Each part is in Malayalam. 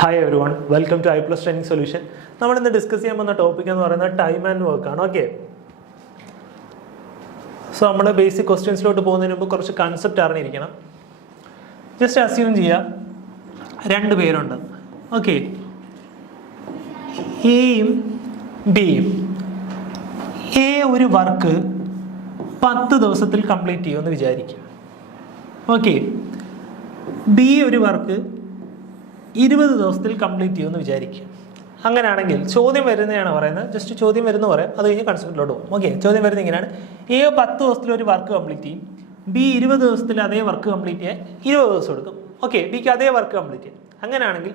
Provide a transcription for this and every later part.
Hi everyone, welcome to I+ Training Solution. നമ്മൾ ഇന്ന് ഡിസ്കസ് ചെയ്യാൻ പോകുന്ന ടോപ്പിക് എന്ന് പറയുന്നത് ടൈം ആൻഡ് വർക്ക് ആണ്. ഓക്കെ, സോ നമ്മൾ ബേസിക് ക്വസ്റ്റ്യൻസിലോട്ട് പോകുന്നതിന് മുമ്പ് കുറച്ച് കൺസെപ്റ്റ് അറിഞ്ഞിരിക്കണം. ജസ്റ്റ് അസ്യൂം ചെയ്യാം രണ്ട് പേരുണ്ട്. ഓക്കെ, എയും ബിയും. എ ഒരു വർക്ക് 10 ദിവസത്തിൽ കംപ്ലീറ്റ് ചെയ്യുമെന്ന് വിചാരിക്കും. ഓക്കെ, ബി ഒരു വർക്ക് 20 ദിവസത്തിൽ കംപ്ലീറ്റ് ചെയ്യുമെന്ന് വിചാരിക്കും. അങ്ങനെയാണെങ്കിൽ ചോദ്യം വരുന്നതാണ് പറയുന്നത്. ജസ്റ്റ് ചോദ്യം വരുന്ന പറയാം, അത് കഴിഞ്ഞ് കൺസെപ്റ്റിലോട്ട് പോകും. ഓക്കെ, ചോദ്യം വരുന്നത് ഇങ്ങനെയാണ്: എ 10 ദിവസത്തിൽ ഒരു വർക്ക് കംപ്ലീറ്റ് ചെയ്യും, ബി 20 ദിവസത്തിൽ അതേ വർക്ക് കംപ്ലീറ്റ് ചെയ്യാൻ 20 ദിവസം എടുക്കും. ഓക്കെ, ബിക്ക് അതേ വർക്ക് കംപ്ലീറ്റ് ചെയ്യും. അങ്ങനെയാണെങ്കിൽ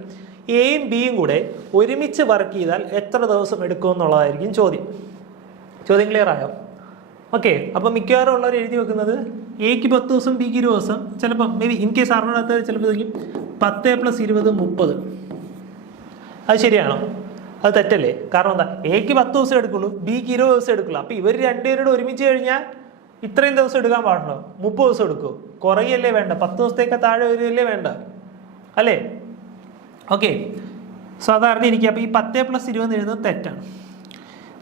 എയും ബിയും കൂടെ ഒരുമിച്ച് വർക്ക് ചെയ്താൽ എത്ര ദിവസം എടുക്കും എന്നുള്ളതായിരിക്കും ചോദ്യം. ചോദ്യം ക്ലിയർ ആയോ? ഓക്കെ, അപ്പോൾ മിക്കവാറും ഉള്ളവർ എഴുതി വെക്കുന്നത് എക്ക് 10 ദിവസം ബിക്ക് 20 ദിവസം. ചിലപ്പോൾ മേ ബി ഇൻ കേസ് അറിഞ്ഞിടത്ത് ചിലപ്പോൾ 10 + 20 30. അത് ശരിയാണോ? അത് തെറ്റല്ലേ? കാരണം എന്താ, എക്ക് 10 ദിവസം എടുക്കുള്ളൂ, ബിക്ക് 20 ദിവസം എടുക്കുള്ളൂ. അപ്പോൾ ഇവർ രണ്ടുപേരോട് ഒരുമിച്ച് കഴിഞ്ഞാൽ ഇത്രയും ദിവസം എടുക്കാൻ പാടുണ്ടോ? 30 ദിവസം എടുക്കുമോ? കുറയല്ലേ വേണ്ട, 10 ദിവസത്തേക്ക് താഴെ വരികയല്ലേ വേണ്ട, അല്ലേ? ഓക്കെ, സോ അത് അറിഞ്ഞിരിക്കുക. അപ്പോൾ ഈ 10 + 20 എഴുതുന്നത് തെറ്റാണ്.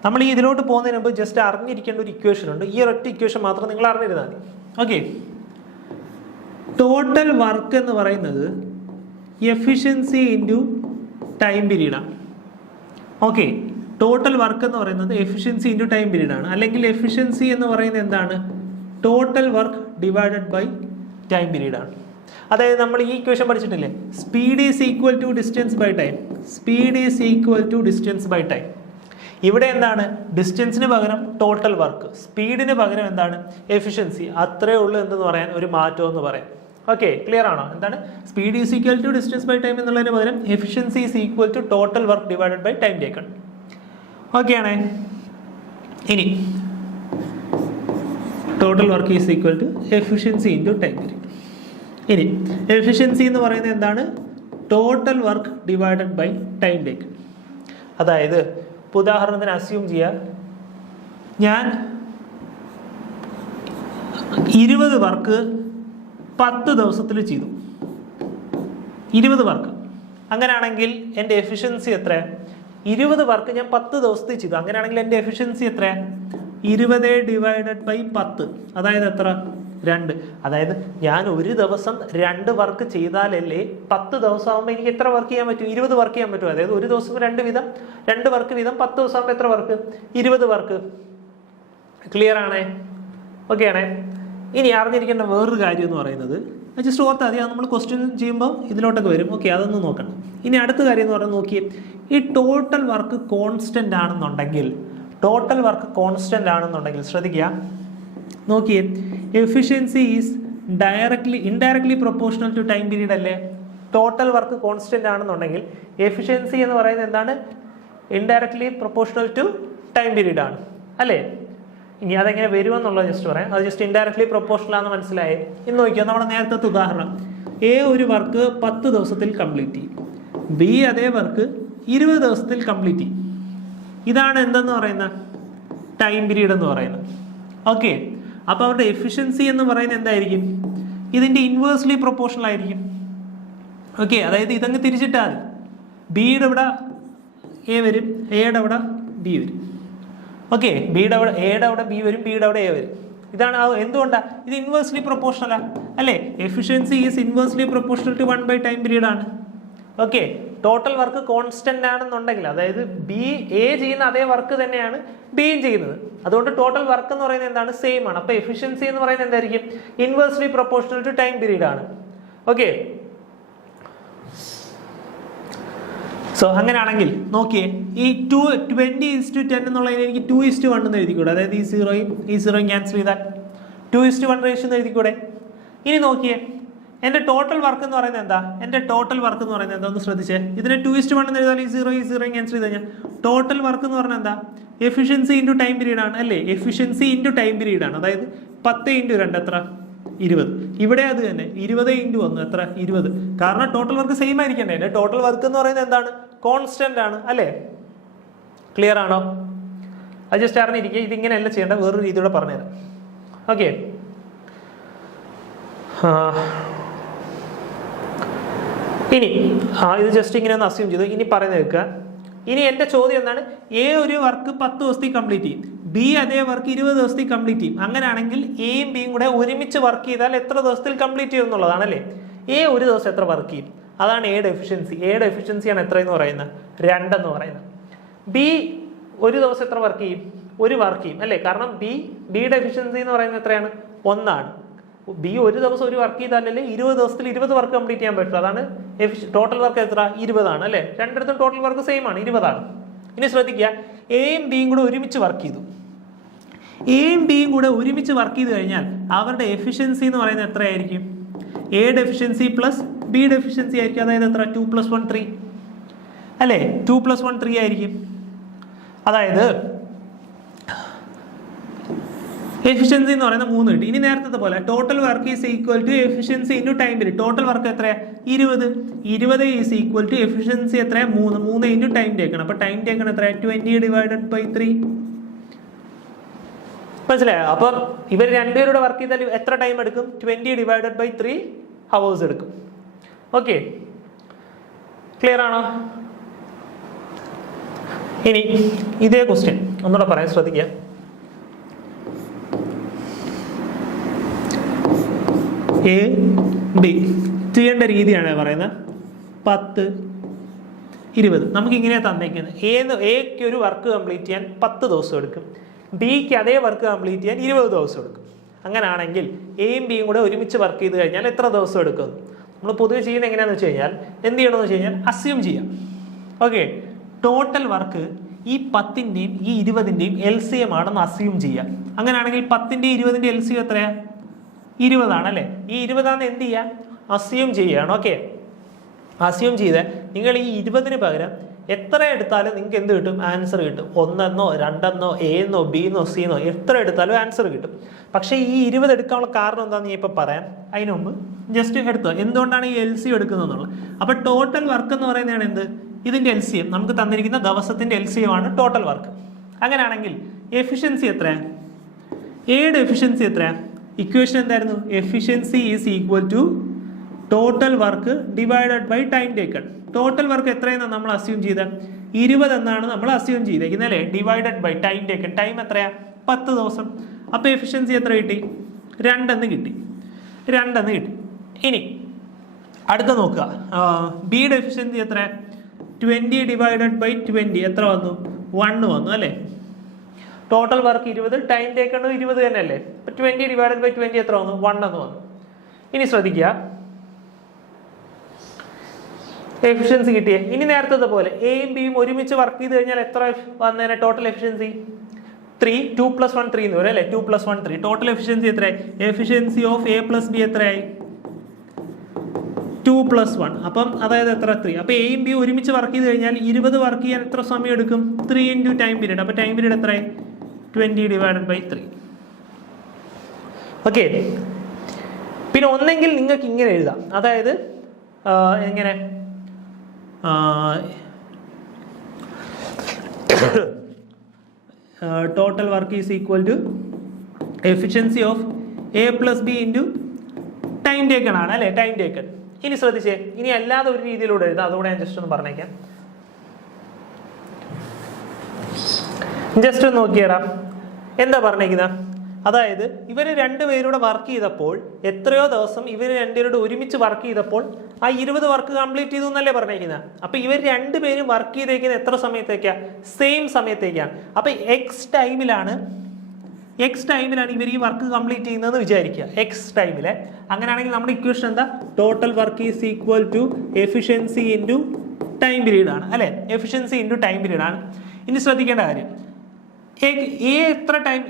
നമ്മൾ ഈ ഇതിലോട്ട് പോകുന്നതിന് മുമ്പ് ജസ്റ്റ് അറിഞ്ഞിരിക്കേണ്ട ഒരു ഇക്വേഷൻ ഉണ്ട്. ഈ ഒരൊറ്റ ഇക്വേഷൻ മാത്രം നിങ്ങൾ അറിഞ്ഞിരുന്നാൽ മതി. ഓക്കെ, ടോട്ടൽ വർക്ക് എന്ന് പറയുന്നത് എഫിഷ്യൻസി ഇൻറ്റു ടൈം പീരീഡാണ്. ഓക്കെ, ടോട്ടൽ വർക്ക് എന്ന് പറയുന്നത് എഫിഷ്യൻസി ഇൻറ്റു ടൈം പീരീഡാണ്. അല്ലെങ്കിൽ എഫിഷ്യൻസി എന്ന് പറയുന്നത് എന്താണ്? Total work divided by time പീരീഡാണ്. അതായത് നമ്മൾ ഈ ഇക്വേഷൻ പഠിച്ചിട്ടില്ലേ, speed is equal to distance by time. Speed is equal to distance by time. ഇവിടെ എന്താണ്? ഡിസ്റ്റൻസിന് പകരം ടോട്ടൽ വർക്ക്, സ്പീഡിന് പകരം എന്താണ്? എഫിഷ്യൻസി. അത്രേ ഉള്ളൂ എന്തെന്ന് പറയാൻ ഒരു മാറ്റം എന്ന് പറയാം. ഓക്കെ, ക്ലിയർ ആണോ? എന്താണ് speed is equal to distance by time എന്നുള്ളതിന് പകരം efficiency is equal to total work divided by time taken. Okay ആണേ? ഇനി total work is equal to efficiency into time period. ഇനി എഫിഷ്യൻസി എന്ന് പറയുന്നത് എന്താണ്? Total work divided by time taken. അതായത് ഉദാഹരണത്തിന് അസ്യൂം ചെയ്യുക, ഞാൻ 20 വർക്ക് 10 ദിവസത്തിൽ ചെയ്തു. 20 വർക്ക്. അങ്ങനെയാണെങ്കിൽ എൻ്റെ എഫിഷ്യൻസി എത്ര? 20 വർക്ക് ഞാൻ 10 ദിവസത്തിൽ ചെയ്തു. അങ്ങനെയാണെങ്കിൽ എൻ്റെ എഫിഷ്യൻസി എത്ര? 20 ഡിവൈഡഡ് ബൈ 10. അതായത് എത്ര? 2. അതായത് ഞാൻ ഒരു ദിവസം 2 വർക്ക് ചെയ്താലല്ലേ 10 ദിവസം ആകുമ്പോൾ എനിക്ക് എത്ര വർക്ക് ചെയ്യാൻ പറ്റും? 20 വർക്ക് ചെയ്യാൻ പറ്റും. അതായത് ഒരു ദിവസം 2 വർക്ക് വീതം 10 ദിവസം ആകുമ്പോൾ എത്ര വർക്ക്? 20 വർക്ക്. ക്ലിയർ ആണേ? ഓക്കെ ആണേ? ഇനി അറിഞ്ഞിരിക്കേണ്ട വേറൊരു കാര്യം എന്ന് പറയുന്നത്, ജസ്റ്റ് ഓർത്താൽ മതി, അത് നമ്മൾ ക്വസ്റ്റ്യൻ ചെയ്യുമ്പോൾ ഇതിലോട്ടൊക്കെ വരും. ഓക്കെ, അതൊന്നും നോക്കണം. ഇനി അടുത്ത കാര്യം എന്ന് പറയുന്നത്, നോക്കിയേ, ഈ ടോട്ടൽ വർക്ക് കോൺസ്റ്റന്റ് ആണെന്നുണ്ടെങ്കിൽ ശ്രദ്ധിക്കുക, നോക്കിയേ, efficiency is indirectly proportional to time period അല്ലേ? ടോട്ടൽ വർക്ക് കോൺസ്റ്റന്റ് ആണെന്നുണ്ടെങ്കിൽ എഫിഷ്യൻസി എന്ന് പറയുന്നത് എന്താണ്? Indirectly proportional to time period ആണ്, അല്ലേ? ഇനി അതെങ്ങനെ വരുമെന്നുള്ളത് ജസ്റ്റ് പറയാം. അത് ജസ്റ്റ് ഇൻഡയറക്ട്ലി പ്രൊപ്പോർഷണൽ ആണെന്ന് മനസ്സിലായി. ഇന്ന് നോക്കിയാൽ നമ്മുടെ നേരത്തെ ഉദാഹരണം, എ ഒരു വർക്ക് 10 ദിവസത്തിൽ കംപ്ലീറ്റ് ചെയ്യും, ബി അതേ വർക്ക് 20 ദിവസത്തിൽ കംപ്ലീറ്റ് ചെയ്യും. ഇതാണ് എന്തെന്ന് പറയുന്ന ടൈം പീരീഡ് എന്ന് പറയുന്നത്. ഓക്കെ, അപ്പോൾ അവരുടെ എഫിഷ്യൻസി എന്ന് പറയുന്നത് എന്തായിരിക്കും? ഇതിൻ്റെ ഇൻവേഴ്സ്ലി പ്രൊപ്പോർഷണൽ ആയിരിക്കും. ഓക്കെ, അതായത് ഇതങ്ങ് തിരിച്ചിട്ടാൽ ബിയുടെ ഇവിടെ എ വരും, എയുടെ അവിടെ ബി വരും. ഓക്കെ, ബിയുടെ അവിടെ എയുടെ അവിടെ ബി വരും, ബിയുടെ അവിടെ എ വരും. ഇതാണ് എന്തുകൊണ്ടാണ്? ഇത് ഇൻവേഴ്സ്ലി പ്രൊപ്പോർഷണലാണ്, അല്ലേ? Efficiency is inversely proportional to 1 by time period ആണ്. ഓക്കെ, ടോട്ടൽ വർക്ക് കോൺസ്റ്റന്റ് ആണെന്നുണ്ടെങ്കിൽ, അതായത് എ ചെയ്യുന്ന അതേ വർക്ക് തന്നെയാണ് ബിയും ചെയ്യുന്നത്. അതുകൊണ്ട് ടോട്ടൽ വർക്ക് എന്ന് പറയുന്നത് എന്താണ്? സെയിം ആണ്. അപ്പോൾ എഫിഷ്യൻസി എന്ന് പറയുന്നത് എന്തായിരിക്കും? Inversely proportional to time period ആണ്. ഓക്കെ, സോ അങ്ങനെയാണെങ്കിൽ നോക്കിയേ, ഈ 20:10 എന്നുള്ളതിന് എനിക്ക് 2:1 എന്ന് എഴുതിക്കൂടെ? അതായത് ഈ 0യും ക്യാൻസൽ ചെയ്താൽ 2:1 റേഷ്യോ എന്ന് എഴുതിക്കൂടെ? ഇനി നോക്കിയേ, എൻ്റെ ടോട്ടൽ വർക്ക് എന്ന് പറയുന്നത് എന്താ? ഒന്ന് ശ്രദ്ധിച്ചേ. ഇതിനെ 2:1 എന്ന് എഴുതാൻ ഈ 0യും ക്യാൻസൽ ചെയ്ത് കഴിഞ്ഞാൽ ടോട്ടൽ വർക്ക് എന്ന് പറഞ്ഞാൽ എന്താ? എഫിഷ്യൻസി ഇൻറ്റു ടൈം പീരീഡ് ആണ്, അല്ലേ? എഫിഷ്യൻസി ഇൻറ്റു ടൈം പീരീഡ് ആണ്. അതായത് 10 × 2 എത്ര? 20. ഇവിടെ അത് തന്നെ 20 × 1 എത്ര? 20. കാരണം ടോട്ടൽ വർക്ക് സെയിം ആയിരിക്കണ്ടേ? എൻ്റെ ടോട്ടൽ വർക്ക് എന്ന് പറയുന്നത് എന്താണ്? കോൺസ്റ്റന്റ് ആണ്, അല്ലേ? ക്ലിയർ ആണോ? അത് ജസ്റ്റ് അറിഞ്ഞിരിക്കുക. ഇതിങ്ങനെയല്ല ചെയ്യേണ്ട, വേറൊരു രീതിയോടെ പറഞ്ഞുതരാം. ഓക്കെ, ഇനി ഇത് ജസ്റ്റ് ഇങ്ങനെ ഒന്ന് അസ്യൂം ചെയ്തു. ഇനി പറയുന്നത് കേൾക്കുക. ഇനി എൻ്റെ ചോദ്യം എന്താണ്? എ ഒരു വർക്ക് 10 ദിവസത്തിൽ കംപ്ലീറ്റ് ചെയ്യും, ബി അതേ വർക്ക് 20 ദിവസത്തിൽ കംപ്ലീറ്റ് ചെയ്യും. അങ്ങനെയാണെങ്കിൽ എയും ബിയും കൂടെ ഒരുമിച്ച് വർക്ക് ചെയ്താൽ എത്ര ദിവസത്തിൽ കംപ്ലീറ്റ് ചെയ്യും എന്നുള്ളതാണ് അല്ലേ. എ ഒരു ദിവസം എത്ര വർക്ക് ചെയ്യും? അതാണ് എയുടെ എഫിഷ്യൻസി. എയുടെ എഫിഷ്യൻസിയാണ് എത്രയെന്ന് പറയുന്നത്? 2 എന്ന് പറയുന്നത്. ബി ഒരു ദിവസം എത്ര വർക്ക് ചെയ്യും? ഒരു വർക്ക് ചെയ്യും അല്ലേ. കാരണം ബിയുടെ എഫിഷ്യൻസി എന്ന് പറയുന്നത് എത്രയാണ്? 1 ആണ്. ബി ഒരു ദിവസം ഒരു വർക്ക് ചെയ്താലല്ലേ 20 ദിവസത്തിൽ 20 വർക്ക് കംപ്ലീറ്റ് ചെയ്യാൻ പറ്റും. അതാണ് ടോട്ടൽ വർക്ക് എത്ര? 20 ആണ് അല്ലേ. രണ്ടിടത്തും ടോട്ടൽ വർക്ക് സെയിം ആണ്, 20 ആണ്. ഇനി ശ്രദ്ധിക്കുക, എയും ബിയും കൂടെ ഒരുമിച്ച് വർക്ക് ചെയ്തു. എയും ബിയും കൂടെ ഒരുമിച്ച് വർക്ക് ചെയ്ത് കഴിഞ്ഞാൽ അവരുടെ എഫിഷ്യൻസി എന്ന് പറയുന്നത് എത്രയായിരിക്കും? എയുടെ എഫിഷ്യൻസി പ്ലസ് ബിയുടെ എഫിഷ്യൻസി ആയിരിക്കും. അതായത് എത്ര? 2 + 1 3 അല്ലേ. 2 + 1 3 ആയിരിക്കും. അതായത് എഫിഷ്യൻസി എന്ന് പറയുന്നത് 3 കിട്ടി. ഇനി നേരത്തെ പോലെ total work is equal to efficiency into time period. Total work എത്രയാണ്? 20. 20 ഈസ് ഈക്വൽ ടു എഫിഷ്യൻസി എത്രയാണ്? 3 ഇൻറ്റു ടൈം ടേക്കണം. അപ്പോൾ ടൈം ടേക്കണം എത്രയാണ്? 20/3. മനസ്സിലായോ? അപ്പം ഇവർ രണ്ടുപേരുടെ വർക്ക് ചെയ്താൽ എത്ര ടൈം എടുക്കും? 20/3 hours എടുക്കും. ഓക്കെ, ക്ലിയർ ആണോ? ഇനി ഇതേ ക്വസ്റ്റ്യൻ ഒന്നുകൂടെ പറയാൻ ശ്രദ്ധിക്കുക. എ ബി ചെയ്യേണ്ട രീതിയാണ് പറയുന്നത്. 10 20 നമുക്ക് ഇങ്ങനെ തന്നേക്കുന്നത്. എക്ക് ഒരു വർക്ക് കംപ്ലീറ്റ് ചെയ്യാൻ 10 ദിവസം എടുക്കും, ബിക്ക് അതേ വർക്ക് കംപ്ലീറ്റ് ചെയ്യാൻ 20 ദിവസം എടുക്കും. അങ്ങനെയാണെങ്കിൽ എയും ബിയും കൂടെ ഒരുമിച്ച് വർക്ക് ചെയ്ത് കഴിഞ്ഞാൽ എത്ര ദിവസം എടുക്കും? നമ്മൾ പൊതുവെ ചെയ്യുന്നത് എങ്ങനെയാണെന്ന് വെച്ച് കഴിഞ്ഞാൽ എന്ത് ചെയ്യണമെന്ന് വെച്ച് കഴിഞ്ഞാൽ അസ്യൂം ചെയ്യാം. ഓക്കെ, ടോട്ടൽ വർക്ക് ഈ 10ൻ്റെയും ഈ 20ൻ്റെയും LCM ആണെന്ന് അസ്യൂം ചെയ്യാം. അങ്ങനെയാണെങ്കിൽ 10ൻ്റെയും 20ൻ്റെയും LCM എത്രയാണ്? 20 ആണല്ലേ. ഈ 20 എന്ത് ചെയ്യാം? അസ്യൂം ചെയ്യുകയാണ്. ഓക്കെ, അസ്യൂം ചെയ്ത് നിങ്ങൾ ഈ 20ന് പകരം എത്ര എടുത്താലും നിങ്ങൾക്ക് എന്ത് കിട്ടും? ആൻസർ കിട്ടും. 1 എന്നോ 2 എന്നോ A എന്നോ B എന്നോ C എന്നോ എത്ര എടുത്താലും ആൻസർ കിട്ടും. പക്ഷേ ഈ 20 എടുക്കാനുള്ള കാരണം എന്താണെന്ന് ഞാൻ ഇപ്പം പറയാം. അതിന് മുമ്പ് ജസ്റ്റ് എടുത്തോ എന്തുകൊണ്ടാണ് ഈ LCM എടുക്കുന്നത് എന്നുള്ളത്. അപ്പോൾ ടോട്ടൽ വർക്ക് എന്ന് പറയുന്നതാണ് എന്ത്? ഇതിൻ്റെ LCM നമുക്ക് തന്നിരിക്കുന്ന ദിവസത്തിൻ്റെ LCM ആണ് ടോട്ടൽ വർക്ക്. അങ്ങനെയാണെങ്കിൽ എഫിഷ്യൻസി എത്രയാണ്? എയുടെ എഫിഷ്യൻസി എത്രയാണ്? ഇക്വേഷൻ എന്തായിരുന്നു? Efficiency is equal to total work divided by time taken. Total work എത്രയെന്നാണ് നമ്മൾ അസ്യൂം ചെയ്തത്? 20 എന്നാണ് നമ്മൾ അസ്യൂം ചെയ്തേക്കുന്നത് അല്ലേ. Divided by time taken. Time എത്രയാ? 10 ദിവസം. അപ്പോൾ എഫിഷ്യൻസി എത്ര കിട്ടി? 2 എന്ന് കിട്ടി. ഇനി അടുത്ത നോക്കുക. ബിയുടെ എഫിഷ്യൻസി എത്ര? 20/20 എത്ര വന്നു? 1 വന്നു അല്ലേ. ടോട്ടൽ വർക്ക് 20, ടൈം ടേക്കൺ 20 തന്നെ അല്ലേ. അപ്പോൾ 20/20 എത്ര വന്നു? 1 എന്ന് വന്നു. ഇനി ശ്രദ്ധിക്കുക, എഫിഷ്യൻസി കിട്ടിയേ. ഇനി നേരത്തെ പോലെ എയും ബിയും ഒരുമിച്ച് വർക്ക് ചെയ്ത് കഴിഞ്ഞാൽ എത്ര വന്നേനെ ടോട്ടൽ എഫിഷ്യൻസി? 3. 2 + 1 3 എന്ന് വരും അല്ലേ. 2 + 1 3. ടോട്ടൽ എഫിഷ്യൻസി എത്രയായി? എഫിഷ്യൻസി ഓഫ് A + B എത്രയായി? 2 + 1. അപ്പം അതായത് എത്ര? 3. അപ്പോൾ എയും ബിയും ഒരുമിച്ച് വർക്ക് ചെയ്ത് കഴിഞ്ഞാൽ 20 വർക്ക് ചെയ്യാൻ എത്ര സമയം എടുക്കും? 3 × ടൈം പീരീഡ്. അപ്പോൾ ടൈം പീരീഡ് എത്രയായി? 20/3. ഓക്കെ, പിന്നെ ഒന്നെങ്കിൽ നിങ്ങൾക്ക് ഇങ്ങനെ എഴുതാം. അതായത് എങ്ങനെ? Total work is equal to efficiency of A + B into time taken ആണ് അല്ലേ. Time taken. ഇനി ശ്രദ്ധിച്ചേ, ഇനി അല്ലാതെ ഒരു രീതിയിലൂടെ എഴുതാം. അതുകൂടെ ഞാൻ ജസ്റ്റ് ഒന്ന് പറഞ്ഞേക്കാം. ജസ്റ്റ് ഒന്ന് നോക്കിയേടാ എന്താ പറഞ്ഞേക്കുന്നത്. അതായത് ഇവർ രണ്ടുപേരൂടെ വർക്ക് ചെയ്തപ്പോൾ എത്രയോ ദിവസം ഇവർ രണ്ടുപേരോട് ഒരുമിച്ച് വർക്ക് ചെയ്തപ്പോൾ ആ 20 വർക്ക് കംപ്ലീറ്റ് ചെയ്തു എന്നല്ലേ പറഞ്ഞേക്കുന്നത്. അപ്പോൾ ഇവർ രണ്ടുപേരും വർക്ക് ചെയ്തേക്കുന്നത് എത്ര സമയത്തേക്കാണ്? സെയിം സമയത്തേക്കാണ്. അപ്പോൾ എക്സ് ടൈമിലാണ് ഇവർ ഈ വർക്ക് കംപ്ലീറ്റ് ചെയ്യുന്നതെന്ന് വിചാരിക്കുക. എക്സ് ടൈമിൽ. അങ്ങനെയാണെങ്കിൽ നമ്മുടെ ഇക്വേഷൻ എന്താ? Total work is equal to efficiency into time period ആണ് അല്ലേ. എഫിഷ്യൻസി ഇൻറ്റു ടൈം പീരീഡ് ആണ്. ഇനി ശ്രദ്ധിക്കേണ്ട കാര്യം, എത്ര ടൈം?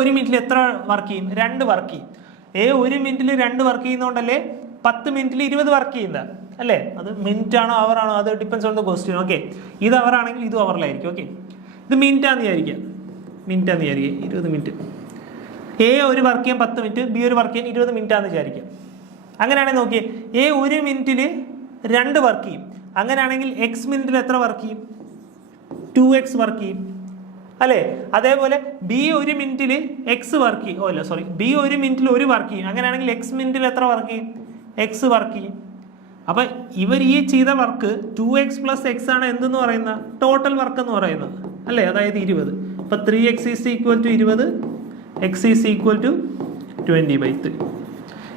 ഒരു മിനിറ്റിൽ എത്ര വർക്ക് ചെയ്യും? 2 വർക്ക് ചെയ്യും. ഒരു മിനിറ്റിൽ 2 വർക്ക് ചെയ്യുന്നതുകൊണ്ടല്ലേ 10 മിനിറ്റിൽ 20 വർക്ക് ചെയ്യുന്നത് അല്ലേ. അത് മിനിറ്റ് ആണോ അവർ ആണോ അത് depends on the question. Okay, ഇത് അവർ ആണെങ്കിൽ ഇതും അവറിലായിരിക്കും. ഓക്കെ, ഇത് മിനിറ്റാന്ന് വിചാരിക്കുക. 20 മിനിറ്റ്. ഒരു വർക്ക് ചെയ്യാൻ 10 മിനിറ്റ്, ബി ഒരു വർക്ക് ചെയ്യാൻ 20 മിനിറ്റാന്ന് വിചാരിക്കുക. അങ്ങനെയാണെങ്കിൽ നോക്കിയേ, ഒരു മിനിറ്റിൽ 2 വർക്ക് ചെയ്യും. അങ്ങനെയാണെങ്കിൽ എക്സ് മിനിറ്റിൽ എത്ര വർക്ക് ചെയ്യും? 2x വർക്ക് ചെയ്യും അല്ലേ. അതേപോലെ ബി ഒരു മിനിറ്റിൽ എക്സ് വർക്ക് ചെയ്യും. ബി ഒരു മിനിറ്റിൽ 1 വർക്ക് ചെയ്യും. അങ്ങനെയാണെങ്കിൽ എക്സ് മിനിറ്റിൽ എത്ര വർക്ക് ചെയ്യും? എക്സ് വർക്ക് ചെയ്യും. അപ്പം ഇവർ ഈ ചെയ്ത വർക്ക് 2x + x ആണ് എന്തെന്ന് പറയുന്ന ടോട്ടൽ വർക്ക് എന്ന് പറയുന്നത് അല്ലേ, അതായത് 20. അപ്പം 3x = 20, x = 20/3.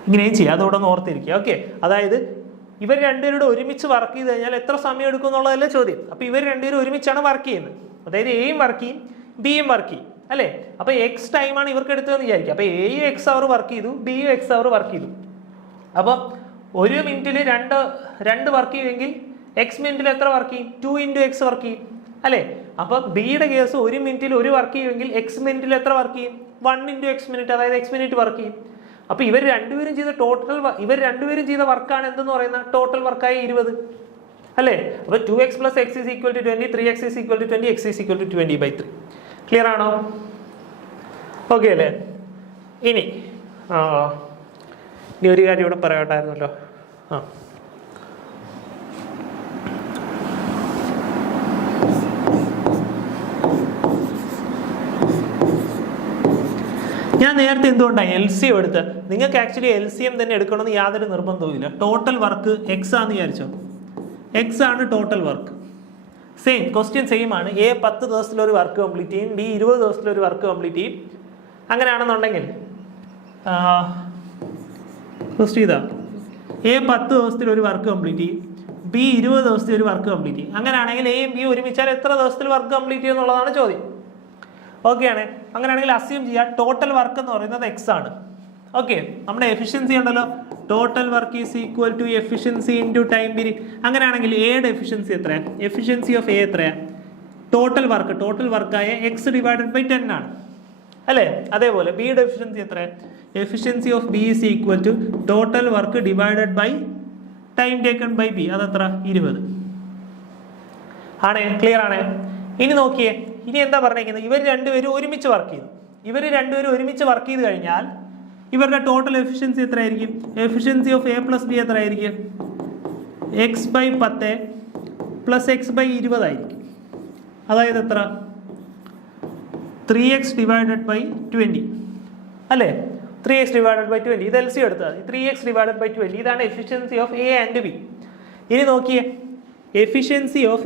ഇങ്ങനെയും ചെയ്യാം, അതോടെ ഒന്ന് ഓർത്തിരിക്കുക. ഓക്കെ, അതായത് ഇവർ രണ്ടുപേരുടെ ഒരുമിച്ച് വർക്ക് ചെയ്ത് കഴിഞ്ഞാൽ എത്ര സമയം എടുക്കും എന്നുള്ളതല്ല ചോദ്യം. അപ്പോൾ ഇവർ രണ്ടുപേരും ഒരുമിച്ചാണ് വർക്ക് ചെയ്യുന്നത്, അതായത് എയും വർക്ക് ചെയ്യും ബിയും വർക്ക് ചെയ്യും അല്ലേ. അപ്പോൾ എക്സ് ടൈമാണ് ഇവർക്ക് എടുത്തതെന്ന് വിചാരിക്കുക. അപ്പോൾ എയും x അവർ വർക്ക് ചെയ്തു, ബിയും x അവർ വർക്ക് ചെയ്തു. അപ്പോൾ ഒരു മിനിറ്റിൽ രണ്ട് വർക്ക് ചെയ്യുമെങ്കിൽ എക്സ് മിനിറ്റിൽ എത്ര വർക്ക് ചെയ്യും? 2 × x വർക്ക് ചെയ്യും അല്ലേ. അപ്പോൾ ബിയുടെ കേസ് ഒരു മിനിറ്റിൽ ഒരു വർക്ക് ചെയ്യുമെങ്കിൽ എക്സ് മിനിറ്റിൽ എത്ര വർക്ക് ചെയ്യും? 1 × x മിനിറ്റ്, അതായത് x മിനിറ്റ് വർക്ക് ചെയ്യും. അപ്പോൾ ഇവർ രണ്ടുപേരും ചെയ്ത വർക്കാണ് എന്തെന്ന് പറയുന്നത് ടോട്ടൽ വർക്കായ 20 അല്ലേ. അപ്പോൾ 2x + x = 20, 3x = 20, x = 20/3. Clear ആണോ? ഓക്കെ അല്ലേ. ഇനി ഒരു കാര്യം ഇവിടെ പറയട്ടായിരുന്നല്ലോ. ഞാൻ നേരത്തെ എന്തുകൊണ്ടാണ് LCM എടുത്ത്? നിങ്ങൾക്ക് ആക്ച്വലി LCM തന്നെ എടുക്കണമെന്ന് യാതൊരു നിർബന്ധവുമില്ല. ടോട്ടൽ വർക്ക് എക്സ് ആണെന്ന് വിചാരിച്ചോ, എക്സ് ആണ് total work. Same question same ആണ്. A 10 ദിവസത്തിലൊരു വർക്ക് കംപ്ലീറ്റ് ചെയ്യും, B 20 ദിവസത്തിലൊരു വർക്ക് കംപ്ലീറ്റ് ചെയ്യും. അങ്ങനെയാണെന്നുണ്ടെങ്കിൽ ഫസ്റ്റ് ഇതാ, A 10 ദിവസത്തിലൊരു വർക്ക് കംപ്ലീറ്റ് ചെയ്യും, B 20 ദിവസത്തിൽ ഒരു വർക്ക് കംപ്ലീറ്റ് ചെയ്യും. അങ്ങനെയാണെങ്കിൽ എയും ബി ഒരുമിച്ചാൽ എത്ര ദിവസത്തിൽ വർക്ക് കംപ്ലീറ്റ് ചെയ്യും എന്നുള്ളതാണ് ചോദ്യം. ഓക്കെ ആണ്. അങ്ങനെയാണെങ്കിൽ അസ്യൂം ചെയ്യുക ടോട്ടൽ വർക്ക് എന്ന് പറയുന്നത് എക്സ് ആണ്. ഓക്കെ, നമ്മുടെ എഫിഷ്യൻസി ഉണ്ടല്ലോ, total work = efficiency × time period. അങ്ങനെയാണെങ്കിൽ എയുടെ എഫിഷ്യൻസി എത്രയാണ്? എഫിഷ്യൻസി ഓഫ് എ എത്രയാണ്? ടോട്ടൽ വർക്കായ x / 10 ആണ് അല്ലേ. അതേപോലെ ബിയുടെ എഫിഷ്യൻസി എത്രയാണ്? Efficiency of B = total work / time taken by B. അതെത്ര? 20 ആണേ. ക്ലിയർ ആണേ. ഇനി നോക്കിയേ, ഇനി എന്താ പറഞ്ഞിരിക്കുന്നത്? ഇവർ രണ്ടുപേരും ഒരുമിച്ച് വർക്ക് ചെയ്ത് കഴിഞ്ഞാൽ ഇവരുടെ ടോട്ടൽ എഫിഷ്യൻസി എത്രയായിരിക്കും? എഫിഷ്യൻസി ഓഫ് A + B എത്രയായിരിക്കും? x/10 + x/20 ആയിരിക്കും. അതായത് എത്ര? 3x / 20 അല്ലേ. 3x / 20 ഇത് LCM എടുത്താൽ 3x / 20. ഇതാണ് efficiency of A and B. ഇനി നോക്കിയേ, efficiency of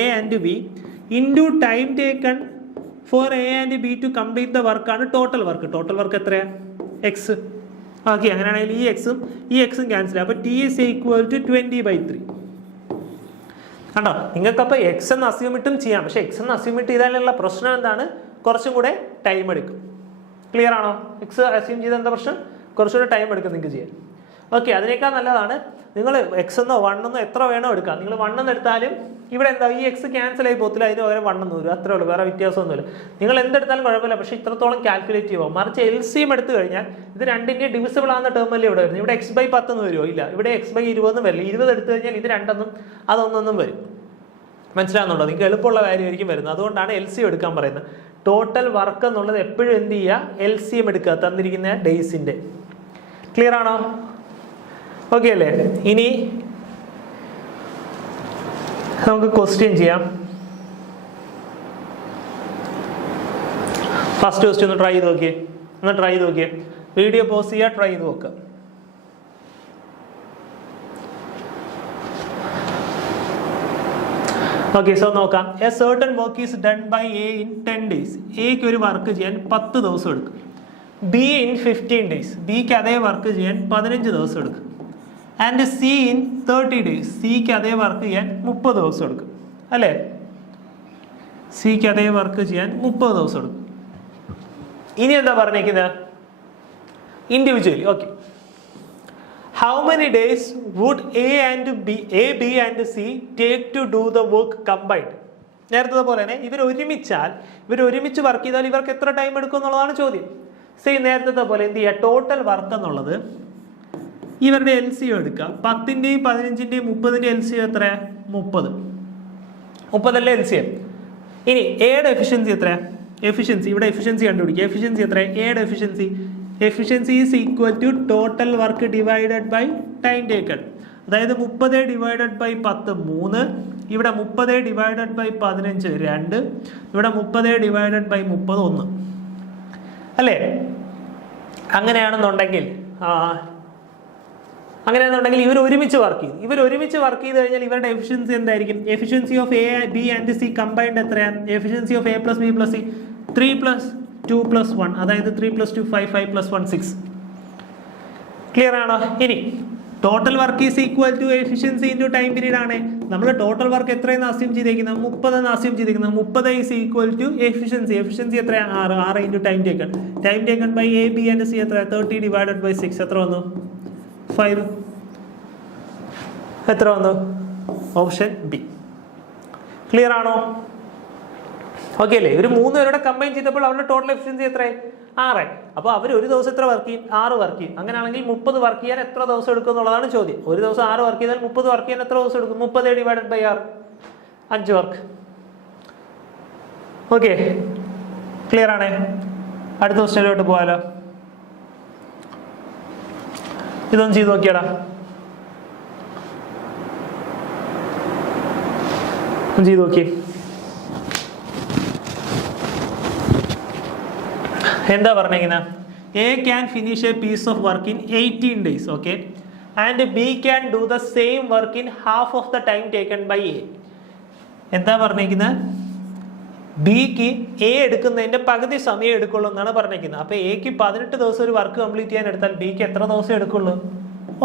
A and B into time taken for A and B to complete the വർക്കാണ് ടോട്ടൽ വർക്ക്. ടോട്ടൽ വർക്ക് എത്രയാണ്? എക്സ്. ഓക്കെ, അങ്ങനെയാണെങ്കിൽ ഈ എക്സും ക്യാൻസൽ. അപ്പോൾ T = 20/3. കണ്ടോ, നിങ്ങൾക്കപ്പോൾ എക്സ് എന്ന് അസ്യൂമിട്ടും ചെയ്യാം. പക്ഷേ എക്സ് എന്ന് അസ്യൂമിട്ട് ചെയ്താലുള്ള പ്രശ്നം എന്താണ്? കുറച്ചും കൂടെ ടൈം എടുക്കും. ക്ലിയർ ആണോ? എക്സ് അസ്യൂം ചെയ്ത എന്താ പ്രശ്നം? കുറച്ചുകൂടെ ടൈം എടുക്കും നിങ്ങൾക്ക് ചെയ്യാൻ. ഓക്കെ, അതിനേക്കാൾ നല്ലതാണ് നിങ്ങൾ എക്സ് എന്നോ 1 എന്നോ എത്ര വേണോ എടുക്കാം. നിങ്ങൾ 1 എന്ന് എടുത്താലും ഇവിടെ എന്താ, ഈ എക്സ് ക്യാൻസൽ ആയി പോകത്തില്ല, അതിന് പകരം 1 എന്ന് വരും. അത്രേ ഉള്ളൂ, വേറെ വ്യത്യാസമൊന്നുമില്ല. നിങ്ങൾ എന്തെടുത്താലും കുഴപ്പമില്ല, പക്ഷേ ഇത്രത്തോളം കാൽക്കുലേറ്റ് ചെയ്യുമോ. മറിച്ച് LCM എടുത്തു കഴിഞ്ഞാൽ ഇത് രണ്ടിൻ്റെ ഡിവിസിബിൾ ആകുന്ന ടേമല്ലേ ഇവിടെ വരുന്നത്. ഇവിടെ x/10 എന്ന് വരുമോ? ഇല്ല. ഇവിടെ x/20 എന്ന് വരില്ല. 20 എടുത്തു കഴിഞ്ഞാൽ ഇത് രണ്ടെന്നും അതൊന്നൊന്നും വരും. മനസ്സിലാകുന്നുണ്ടോ? നിങ്ങൾക്ക് എളുപ്പമുള്ള കാര്യമായിരിക്കും വരുന്നത്. അതുകൊണ്ടാണ് LCM എടുക്കാൻ പറയുന്നത്. ടോട്ടൽ വർക്ക് എന്നുള്ളത് എപ്പോഴും എന്ത് ചെയ്യുക? LCM എടുക്കുക, തന്നിരിക്കുന്ന ഡേയ്സിൻ്റെ. ക്ലിയർ ആണോ? ഓക്കെ അല്ലേ. ഇനി നമുക്ക് ക്വസ്റ്റ്യൻ ചെയ്യാം. ഫസ്റ്റ് ക്വസ്റ്റ്യൻ ഒന്ന് ട്രൈ ചെയ്ത് നോക്കിയേ. വീഡിയോ പോസ് ചെയ്യുക, ട്രൈ ചെയ്ത് നോക്കുക. ഓക്കെ, സോ നോക്കാം. A certain work is done by A in 10 days. എക്ക് ഒരു വർക്ക് ചെയ്യാൻ 10 ദിവസം എടുക്കും. B in 15 days. ബിക്ക് അതേ വർക്ക് ചെയ്യാൻ 15 ദിവസം എടുക്കും. And C in 30 days. സിക്ക് അതേ വർക്ക് ചെയ്യാൻ 30 ദിവസം എടുക്കും അല്ലേ. സിക്ക് അതേ വർക്ക് ചെയ്യാൻ 30 ദിവസം എടുക്കും. ഇനി എന്താ പറഞ്ഞേക്കുന്നത്? Individually. Okay, how many days would A, B and C take to do the work combined? നേരത്തെ പോലെ തന്നെ ഇവർ ഒരുമിച്ച് വർക്ക് ചെയ്താൽ ഇവർക്ക് എത്ര ടൈം എടുക്കും എന്നുള്ളതാണ് ചോദ്യം. സെയിം നേരത്തെ പോലെ എന്ത് ചെയ്യുക? ടോട്ടൽ വർക്ക് എന്നുള്ളത് ഇവരുടെ LCM എടുക്കുക. 10ൻ്റെയും 15ൻ്റെയും 30ൻ്റെയും LCM എത്രയാണ്? 30 അല്ലേ LCM. ഇനി എയുടെ എഫിഷ്യൻസി എത്രയാണ്? ഇവിടെ എഫിഷ്യൻസി കണ്ടുപിടിക്കുക. എഫിഷ്യൻസി എത്രയാണ്? എയുടെ efficiency is equal to total work divided by time taken. അതായത് 30 / 10 3, ഇവിടെ 30 / 15 2, ഇവിടെ 30 / 30 1 അല്ലേ. അങ്ങനെയാണെന്നുണ്ടെങ്കിൽ അങ്ങനെയാണെന്നുണ്ടെങ്കിൽ ഇവർ ഒരുമിച്ച് വർക്ക് ചെയ്തു. ഇവർ ഒരുമിച്ച് വർക്ക് ചെയ്ത് കഴിഞ്ഞാൽ ഇവരുടെ എഫിഷ്യൻസി എന്തായിരിക്കും? Efficiency of A, B and C combined എത്രയാണ്? Efficiency of A plus B plus C 3 + 2 + 1, അതായത് 3 + 2 5, 5 + 1 6. ക്ലിയർ ആണോ? ഇനി total work is equal to efficiency into time period ആണ്. നമ്മൾ ടോട്ടൽ വർക്ക് എത്രയെന്ന് അസ്യൂം ചെയ്തേക്കുന്നത്? 30 എന്ന് അസ്യൂം ചെയ്തേക്കുന്നത്. 30 is equal to efficiency. Efficiency എത്രയാണ്? 6 into time taken. Time taken by A, B and C എത്ര? 30 / 6 എത്ര വന്നു? 5. എത്ര വന്നു? Option B. ക്ലിയർ ആണോ? ഓക്കെ അല്ലേ? ഇവർ 3 പേരുടെ കമ്പൈൻ ചെയ്തപ്പോൾ അവരുടെ ടോട്ടൽ എഫിഷ്യൻസി എത്രയായി? 6. അപ്പോൾ അവർ ഒരു ദിവസം എത്ര വർക്ക് ചെയ്യും? 6 വർക്ക് ചെയ്യും. അങ്ങനെയാണെങ്കിൽ 30 വർക്ക് ചെയ്യാൻ എത്ര ദിവസം എടുക്കും എന്നുള്ളതാണ് ചോദ്യം. ഒരു ദിവസം 6 വർക്ക് ചെയ്താൽ 30 വർക്ക് ചെയ്യാൻ എത്ര ദിവസം എടുക്കും? 30 / 6, 5 വർക്ക്. ഓക്കെ, ക്ലിയർ ആണേ? അടുത്ത ക്വസ്റ്റ്യനിലോട്ട് പോകാലോ. ഇതൊന്നും ചെയ്ത് നോക്കിയാടാ. ചെയ്ത് നോക്കി. എന്താ പറഞ്ഞിരിക്കുന്നത്? A can finish a piece of work in 18 days, okay, and B can do the same work in half of the time taken by A. എന്താ പറഞ്ഞിരിക്കുന്നത്? ബിക്ക് എ എടുക്കുന്നതിന്റെ പകുതി സമയം എടുക്കുള്ളൂ എന്നാണ് പറഞ്ഞിരിക്കുന്നത്. അപ്പൊ എക്ക് 18 ദിവസം ഒരു വർക്ക് കംപ്ലീറ്റ് ചെയ്യാൻ എടുത്താൽ ബിക്ക് എത്ര ദിവസം എടുക്കുള്ളൂ?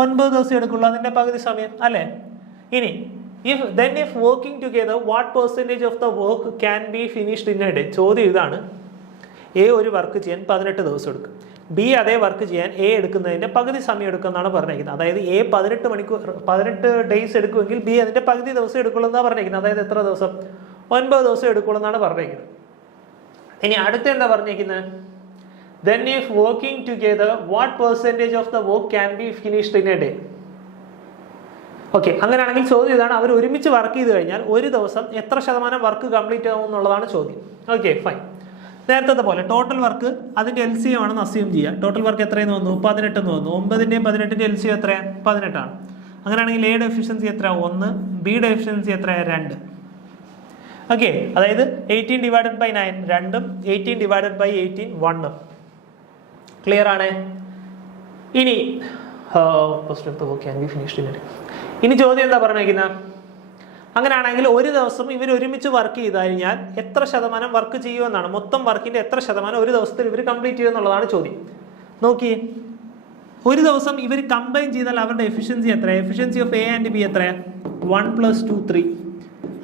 9 ദിവസം എടുക്കുള്ളൂ, അതിന്റെ പകുതി സമയം അല്ലേ? ഇനി if working together, what percentage of the work can be finished in a day? ചോദ്യം ഇതാണ്. എ ഒരു വർക്ക് ചെയ്യാൻ 18 ദിവസം എടുക്കും, ബി അതേ വർക്ക് ചെയ്യാൻ എ എടുക്കുന്നതിന്റെ പകുതി സമയം എടുക്കുമെന്നാണ് പറഞ്ഞിരിക്കുന്നത്. അതായത് എ 18 ഡേയ്സ് എടുക്കുമെങ്കിൽ ബി അതിന്റെ പകുതി ദിവസം എടുക്കുള്ളൂ എന്നാണ് പറഞ്ഞിരിക്കുന്നത്. അതായത് എത്ര ദിവസം? 9 ദിവസം എടുക്കുള്ളൂ എന്നാണ് പറഞ്ഞിരിക്കുന്നത്. ഇനി അടുത്ത എന്താ പറഞ്ഞിരിക്കുന്നത്? then if working together, what percentage of the work can be finished in a day? Okay, അങ്ങനെയാണെങ്കിൽ ചോദ്യം ഇതാണ്. അവർ ഒരുമിച്ച് വർക്ക് ചെയ്ത് കഴിഞ്ഞാൽ ഒരു ദിവസം എത്ര ശതമാനം വർക്ക് കംപ്ലീറ്റ് ആവും എന്നുള്ളതാണ് ചോദ്യം. Okay, fine. നേരത്തെ പോലെ ടോട്ടൽ വർക്ക് അതിന്റെ LCM ആണെന്ന് അസ്യൂം ചെയ്യുക. ടോട്ടൽ വർക്ക് എത്രയെന്ന് വന്നു? 18 എന്ന് വന്നു. 9ന്റെയും 18ന്റെയും LCM എത്രയാണ്? 18 ആണ്. അങ്ങനെയാണെങ്കിൽ എയുടെ എഫിഷ്യൻസി എത്ര? 1. ബിയുടെ എഫിഷ്യൻസി എത്ര? 2. ഓക്കെ, അതായത് 18 / 9 2ഉം 18 / 18 1ഉം. ക്ലിയർ ആണ്? ഇനി ഇനി ചോദ്യം എന്താ പറഞ്ഞിരിക്കുന്നത്? അങ്ങനെയാണെങ്കിൽ ഒരു ദിവസം ഇവർ ഒരുമിച്ച് വർക്ക് ചെയ്ത് കഴിഞ്ഞാൽ എത്ര ശതമാനം വർക്ക് ചെയ്യുമെന്നാണ്. മൊത്തം വർക്കിന്റെ എത്ര ശതമാനം ഒരു ദിവസത്തിൽ ഇവർ കംപ്ലീറ്റ് ചെയ്യുമെന്നുള്ളതാണ് ചോദ്യം. നോക്കിയേ, ഒരു ദിവസം ഇവർ കമ്പൈൻ ചെയ്താൽ അവരുടെ എഫിഷ്യൻസി എത്രയാണ്? Efficiency of A and B എത്രയാണ്? 1 + 2 3.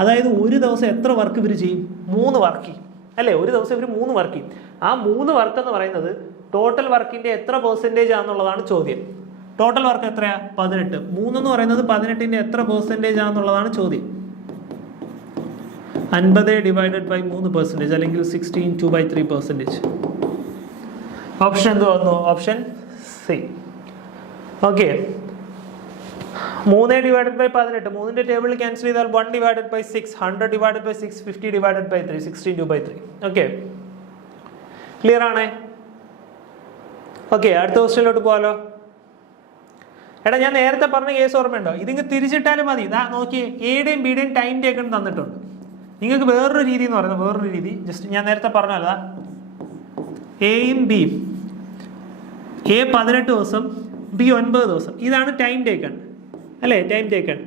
അതായത് ഒരു ദിവസം എത്ര വർക്ക് ഇവർ ചെയ്യും? 3 വർക്ക് ചെയ്യും അല്ലേ? ഒരു ദിവസം ഇവർ 3 വർക്ക് ചെയ്യും. ആ 3 വർക്ക് എന്ന് പറയുന്നത് ടോട്ടൽ വർക്കിന്റെ എത്ര പെർസെൻറ്റേജ് ആണെന്നുള്ളതാണ് ചോദ്യം. ടോട്ടൽ വർക്ക് എത്രയാ? 18. 3 എന്ന് പറയുന്നത് 18ന്റെ എത്ര പെർസെൻറ്റേജ് ആണെന്നുള്ളതാണ് ചോദ്യം. 50 / 3% അല്ലെങ്കിൽ 16 2/3%. ഓപ്ഷൻ എന്ത് വന്നു? Option C. ഓക്കെ, 3 / 18. 3ന്റെ ടേബിളിൽ ക്യാൻസൽ ചെയ്താൽ 1 / 6, 100 / 6, 50 / 3, 16 2/3. ഓക്കെ, ക്ലിയർ ആണേ? ഓക്കെ, അടുത്ത ക്വസ്റ്റ്യനിലോട്ട് പോകാലോ. എടാ, ഞാൻ നേരത്തെ പറഞ്ഞ കേസ് ഓർമ്മയുണ്ടോ? ഇതിങ്ങ് തിരിച്ചിട്ടാലും മതി. ഇതാ നോക്കി, എയുടെയും ബിയുടെയും ടൈം ടേക്കൺ തന്നിട്ടുണ്ട്. നിങ്ങൾക്ക് വേറൊരു രീതി എന്ന് പറയുന്നത്, വേറൊരു രീതി ജസ്റ്റ് ഞാൻ നേരത്തെ പറഞ്ഞല്ല, എയും ബിയും, എ 18 ദിവസം, ബി 9 ദിവസം. ഇതാണ് ടൈം ടേക്കൺ അല്ലേ? Time taken.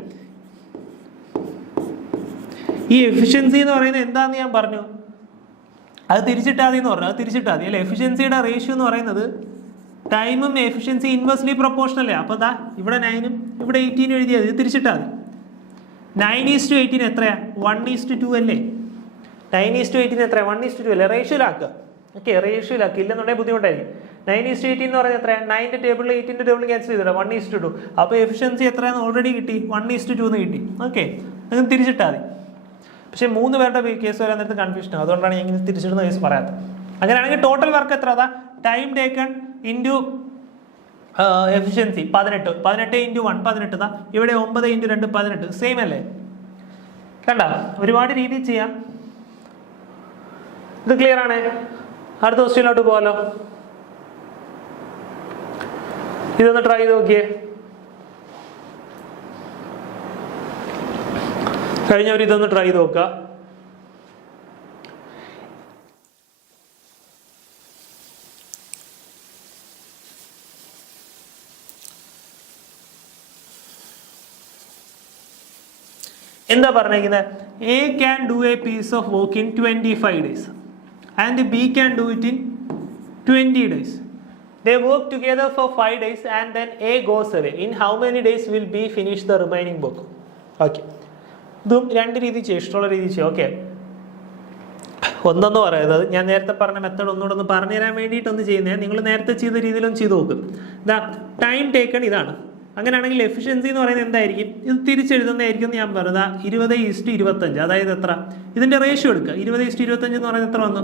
ഈ എഫിഷ്യൻസി എന്ന് പറയുന്നത് എന്താന്ന് ഞാൻ പറഞ്ഞു, അത് തിരിച്ചിട്ടാതി എന്ന് പറഞ്ഞു. അത് തിരിച്ചിട്ടാതി അല്ലെ? എഫിഷ്യൻസിയുടെ റേഷ്യോ എന്ന് പറയുന്നത് ടൈമും എഫിഷ്യൻസി ഇൻവേഴ്സ്ലി പ്രൊപ്പോർഷണൽ അല്ലേ? അപ്പോൾ ദാ ഇവിടെ 9ഉം ഇവിടെ 18 എഴുതിയത്. ഇത് തിരിച്ചിട്ടാതി. 9:18 എത്രയാ? 1:2 അല്ലേ? 9:18 എത്രയാ? 1:2 അല്ലേ? റേഷ്യോയിലാക്കുക. ഓക്കെ, റേഷ്യോയിലാക്കുക. ഇല്ലെന്നുണ്ടെങ്കിൽ ബുദ്ധിമുട്ടായിരിക്കും. 9:18 എന്ന് പറയുന്നത് എത്രയാണ്? 9ന്റെ ടേബിളിൽ 18ന്റെ ടേബിളിൽ ക്യാൻസൽ ചെയ്തിട്ട് 1:2. അപ്പോൾ എഫിഷ്യൻസി എത്രയാണെന്ന് ഓൾറെഡി കിട്ടി? 1:2 എന്ന് കിട്ടി. ഓക്കെ, നിങ്ങൾ തിരിച്ചിട്ടാൽ മതി. പക്ഷേ 3 പേരുടെ കേസ് വരാൻ നേരത്തെ കൺഫ്യൂഷൻ ആവും. അതുകൊണ്ടാണ് ഞാൻ ഇങ്ങനെ തിരിച്ചിടുന്ന കേസ് പറയാത്തത്. അങ്ങനെയാണെങ്കിൽ ടോട്ടൽ വർക്ക് എത്ര? അതാ ടൈം ടേക്കൺ ഇൻറ്റു എഫിഷ്യൻസി 18. 18 × 1 18. ദാ ഇവിടെ 9 × 2 18. സെയിം അല്ലേ? കണ്ട, ഒരുപാട് രീതിയിൽ ചെയ്യാം. ഇത് ക്ലിയർ ആണ്? അടുത്ത ക്വസ്റ്റ്യനിലോട്ട് പോകാലോ. ഇതൊന്ന് ട്രൈ ചെയ്ത് നോക്കിയേ. കഴിഞ്ഞവർ ഇതൊന്ന് ട്രൈ ചെയ്ത് നോക്കുക. എന്താ പറഞ്ഞിരിക്കുന്നത്? A can do a piece of work in 25 days and B can do it in 20 days. They work together for 5 days and then A goes away. In how many days will B finish the remaining work? Okay. ഇതും രണ്ട് രീതി ചെയ്യും, ഇഷ്ടമുള്ള രീതി ചെയ്യും. ഓക്കെ, ഒന്നെന്ന് പറയുന്നത് ഞാൻ നേരത്തെ പറഞ്ഞ മെത്തേഡ് ഒന്നുകൂടെ ഒന്ന് പറഞ്ഞു തരാൻ വേണ്ടിയിട്ടൊന്ന് ചെയ്യുന്നത്. നിങ്ങൾ നേരത്തെ ചെയ്ത രീതിയിലൊന്നും ചെയ്ത് നോക്കും. ഇതാ ടൈം ടേക്കൺ ഇതാണ്. അങ്ങനെയാണെങ്കിൽ എഫിഷ്യൻസി എന്ന് പറയുന്നത് എന്തായിരിക്കും? ഇത് തിരിച്ചെഴുതുന്നതായിരിക്കും എന്ന് ഞാൻ പറഞ്ഞത്. 20:25, അതായത് എത്ര? ഇതിൻ്റെ റേഷ്യോ എടുക്കുക. 20:25 എന്ന് പറയുന്നത് എത്ര വന്നു?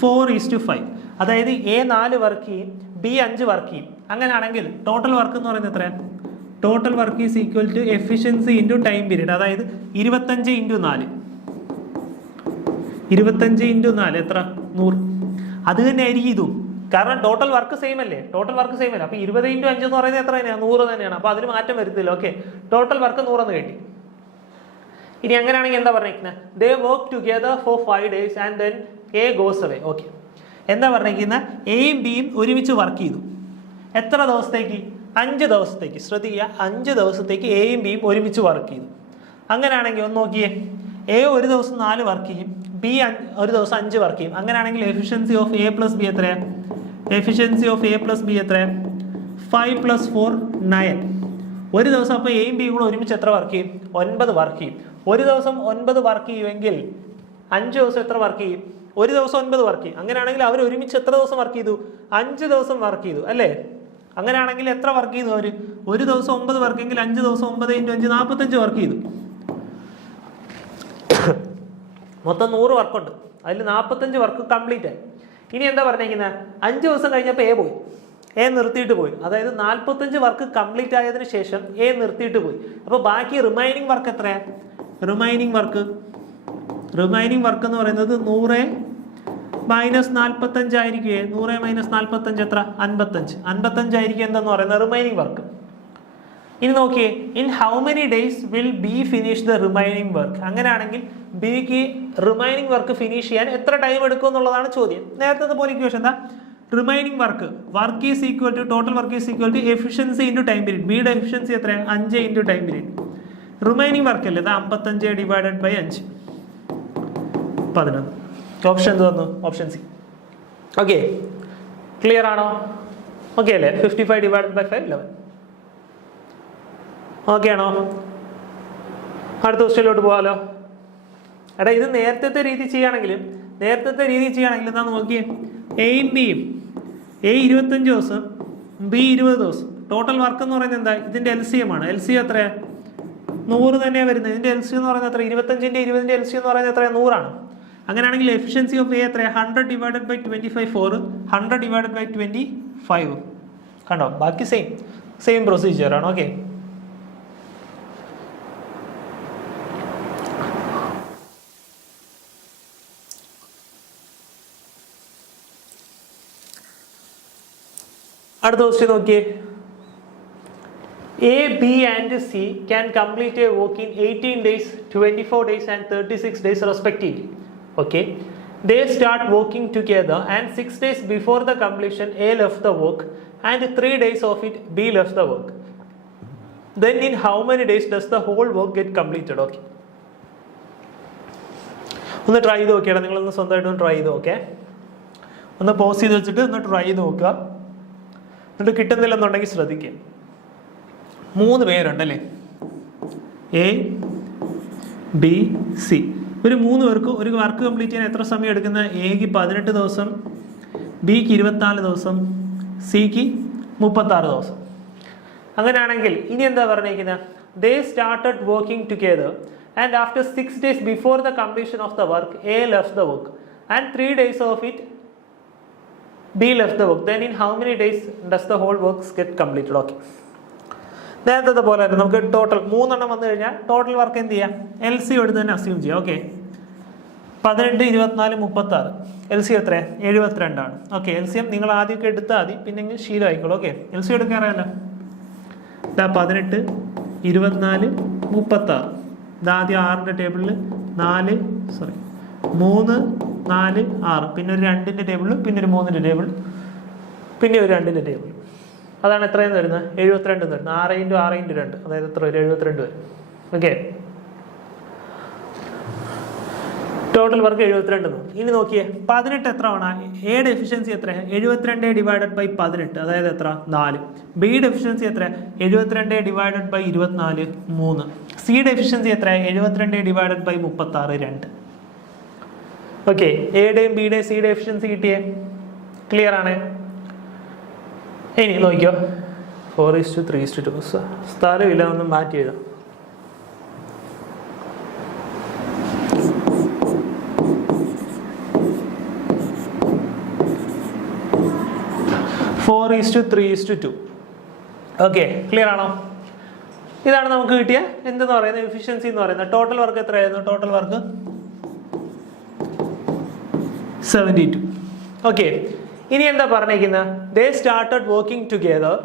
4:5. അതായത് A 4 വർക്ക് ചെയ്യും, B 5 വർക്ക് ചെയ്യും. അങ്ങനെയാണെങ്കിൽ ടോട്ടൽ വർക്ക് എന്ന് പറയുന്നത് എത്രയാണ്? Total work is equal to efficiency into time period. അതായത് 25 × 4. 25 × 4 എത്ര? 100. അത് തന്നെ ആയിരിക്കും ഇതും. കാരണം ടോട്ടൽ വർക്ക് സെയിം അല്ലേ? ടോട്ടൽ വർക്ക് സെയിം അല്ലേ? അപ്പോൾ 20 × 5 എന്ന് പറയുന്നത് എത്ര തന്നെയാണ്? 100 തന്നെയാണ്. അപ്പോൾ അതിന് മാറ്റം വരുത്തില്ല. ഓക്കെ, ടോട്ടൽ വർക്ക് 100 എന്ന് കിട്ടി. ഇനി അങ്ങനെയാണെങ്കിൽ എന്താ പറഞ്ഞിരിക്കുന്നത്? ദേ work together four 5 days and then A goes away. Okay, എന്താ പറഞ്ഞിരിക്കുന്നത്? എയും ബിയും ഒരുമിച്ച് വർക്ക് ചെയ്തു. എത്ര ദിവസത്തേക്ക്? 5 ദിവസത്തേക്ക്. ശ്രദ്ധിക്കുക, 5 ദിവസത്തേക്ക് എയും ബിയും ഒരുമിച്ച് വർക്ക് ചെയ്തു. അങ്ങനെയാണെങ്കിൽ ഒന്ന് നോക്കിയേ, എ ഒരു ദിവസം 4 വർക്ക് ചെയ്യും, ബി ഒരു ദിവസം 5 വർക്ക് ചെയ്യും. അങ്ങനെയാണെങ്കിൽ efficiency of A plus B എത്രയാണ്? Efficiency of A plus B എത്രയാണ്? 5 + 4 9. ഒരു ദിവസം അപ്പോൾ എയും ബിയും കൂടെ ഒരുമിച്ച് എത്ര വർക്ക് ചെയ്യും? 9 വർക്ക് ചെയ്യും. ഒരു ദിവസം 9 വർക്ക് ചെയ്യുമെങ്കിൽ 5 ദിവസം എത്ര വർക്ക് ചെയ്യും? ഒരു ദിവസം 9 വർക്ക് ചെയ്യും. അങ്ങനെയാണെങ്കിൽ അവർ ഒരുമിച്ച് എത്ര ദിവസം വർക്ക് ചെയ്തു? 5 ദിവസം വർക്ക് ചെയ്തു അല്ലേ? അങ്ങനെയാണെങ്കിൽ എത്ര വർക്ക് ചെയ്തു അവർ? ഒരു ദിവസം 9 വർക്കെങ്കിൽ 5 ദിവസം 9 × 5 45 വർക്ക് ചെയ്തു. മൊത്തം 100 വർക്കുണ്ട്, അതിൽ 45 വർക്ക് കംപ്ലീറ്റ് ആയി. ഇനി എന്താ പറഞ്ഞിരിക്കുന്നത്? 5 ദിവസം കഴിഞ്ഞപ്പോൾ എ പോയി, എ നിർത്തിയിട്ട് പോയി. അതായത് 45 വർക്ക് കംപ്ലീറ്റ് ആയതിനു ശേഷം എ നിർത്തിയിട്ട് പോയി. അപ്പോൾ ബാക്കി റിമൈനിങ് വർക്ക് എത്രയാണ്? റിമൈനിങ് വർക്ക് എന്ന് പറയുന്നത് 100 - 45 ആയിരിക്കുമേ. 100 - 45 എത്ര? 55 ആയിരിക്കും എന്തെന്ന് പറയുന്നത് റിമൈനിങ് വർക്ക്. ഇനി നോക്കിയേ, in how many days will be finish the remaining work? അങ്ങനെയാണെങ്കിൽ ബിക്ക് റിമൈനിങ് വർക്ക് ഫിനിഷ് ചെയ്യാൻ എത്ര ടൈം എടുക്കും എന്നുള്ളതാണ് ചോദ്യം. നേരത്തെ പോലെ ഇക്വേഷൻ എന്താ? Remaining work is equal to total work is equal to efficiency into time period. ബിയുടെ എഫിഷ്യൻസി എത്രയാണ്? 5 × ടൈം പീരീഡ്. റിമൈനിങ് വർക്ക് അല്ലേ? 55 / 5 11. ഓപ്ഷൻ എന്ത് വന്നു? Option C. ഓക്കെ, ക്ലിയർ ആണോ? ഓക്കെ അല്ലേ? 55 / 5 11. ഓക്കെ ആണോ? അടുത്ത ക്വസ്റ്റ്യനിലോട്ട് പോകാമല്ലോ. എടാ, ഇത് നേരത്തെ രീതി ചെയ്യുകയാണെങ്കിലും എന്താ നോക്കിയേ, എയും ബിയും, എ 25 ദിവസം, ബി 20 ദിവസം. ടോട്ടൽ വർക്ക് എന്ന് പറയുന്നത് എന്താ? ഇതിൻ്റെ LCM ആണ്. LCM എത്രയാണ്? 100 തന്നെയാണ് വരുന്നത്. ഇതിൻ്റെ LCM എന്ന് പറയുന്നത് എത്ര? 25ൻ്റെ 20ൻ്റെ LCM എന്ന് പറയുന്നത് എത്രയാണ്? 100 ആണ്. അങ്ങനെയാണെങ്കിൽ എഫിഷ്യൻസി ഓഫ് എ എത്രയാണ്? 100 / 25 4, 100 / 25. കണ്ടോ? ബാക്കി സെയിം പ്രൊസീജിയർ ആണ്. ഓക്കെ, അടുത്ത ക്വസ്റ്റ്യൻ നോക്കിയേ. A, B and C can complete A work in 18 days, 24 days and 36 days respectively. Okay, they start working together and 6 days before the completion A left the work and 3 days of it B left the work. Then in how many days does the whole work get completed? Okay, ഒന്ന് ട്രൈ ചെയ്ത് നോക്കിയാൽ നിങ്ങളൊന്ന് സ്വന്തമായിട്ടൊന്ന് ട്രൈ ചെയ്ത് നോക്കേ. ഒന്ന് പോസ് ചെയ്ത് വെച്ചിട്ട് ഒന്ന് ട്രൈ ചെയ്ത് നോക്കുക. എന്നിട്ട് കിട്ടുന്നില്ലെന്നുണ്ടെങ്കിൽ ശ്രദ്ധിക്കുക. 3 പേരുണ്ടല്ലേ? A, B, C. ഒരു 3 പേർക്ക് ഒരു വർക്ക് കംപ്ലീറ്റ് ചെയ്യാൻ എത്ര സമയം എടുക്കുന്നത്? എക്ക് 18 ദിവസം, ബിക്ക് 24 ദിവസം, സിക്ക് 36 ദിവസം. അങ്ങനെയാണെങ്കിൽ ഇനി എന്താ പറഞ്ഞിരിക്കുന്നത്? They started working together and after 6 days before the completion of the work A left the work and 3 days of it B left the work. Then in how many days does the whole works get completed? Okay, നേരത്തെ പോലെ നമുക്ക് ടോട്ടൽ 3 എണ്ണം വന്നു കഴിഞ്ഞാൽ ടോട്ടൽ വർക്ക് എന്ത് ചെയ്യാം? LCM എടുത്ത് തന്നെ അസ്യൂം ചെയ്യാം. ഓക്കെ, 18, 24, 36. LCM എത്രയാണ്? 72 ആണ്. ഓക്കെ, LCM നിങ്ങൾ ആദ്യമൊക്കെ എടുത്താൽ മതി, പിന്നെ ശീലം ആയിക്കോളൂ. ഓക്കെ, LCM എടുക്കാൻ അറിയാമല്ലോ. 18, 24, 36. ഇതാദ്യം 6ൻ്റെ ടേബിളിൽ 3, 4, 6, പിന്നെ ഒരു 2ൻ്റെ ടേബിൾ, പിന്നെ ഒരു 3ൻ്റെ ടേബിൾ, പിന്നെ ഒരു 2ൻ്റെ ടേബിൾ. അതാണ് എത്രയെന്ന് വരുന്നത്? 72 വരുന്നത്. 6 × 6 × 2, അതായത് എത്ര വരും? 72 വരും. Okay, total work 72. ഇനി നോക്കിയേ 18 എത്ര ആണ്? എയുടെ എഫിഷ്യൻസി എത്ര? 72 ഡിവൈഡഡ് ബൈ 18, അതായത് എത്ര? 4. ബിയുടെ എഫിഷ്യൻസി എത്ര? 72 ഡിവൈഡഡ് ബൈ 24, 3. സിയുടെ എഫിഷ്യൻസി എത്ര? 72 ഡിവൈഡഡ് ബൈ 36, 2. ഓക്കെ, എയുടെയും ബിയുടെയും സിയുടെ എഫിഷ്യൻസി കിട്ടിയേ? ക്ലിയർ ആണ്? ഇനി നോക്കിയോ 4:3:2. സ്ഥലമില്ല, ഒന്നും മാറ്റി എഴുതാം. ഫോർ 4:3:2. ഓക്കെ, ക്ലിയർ ആണോ? ഇതാണ് നമുക്ക് കിട്ടിയ എന്തെന്ന് പറയുന്നത് എഫിഷ്യൻസി എന്ന് പറയുന്നത്. ടോട്ടൽ വർക്ക് എത്രയായിരുന്നു? Total work 72. ഓക്കെ, ഇനി എന്താ പറഞ്ഞിരിക്കുന്നത്? They started working together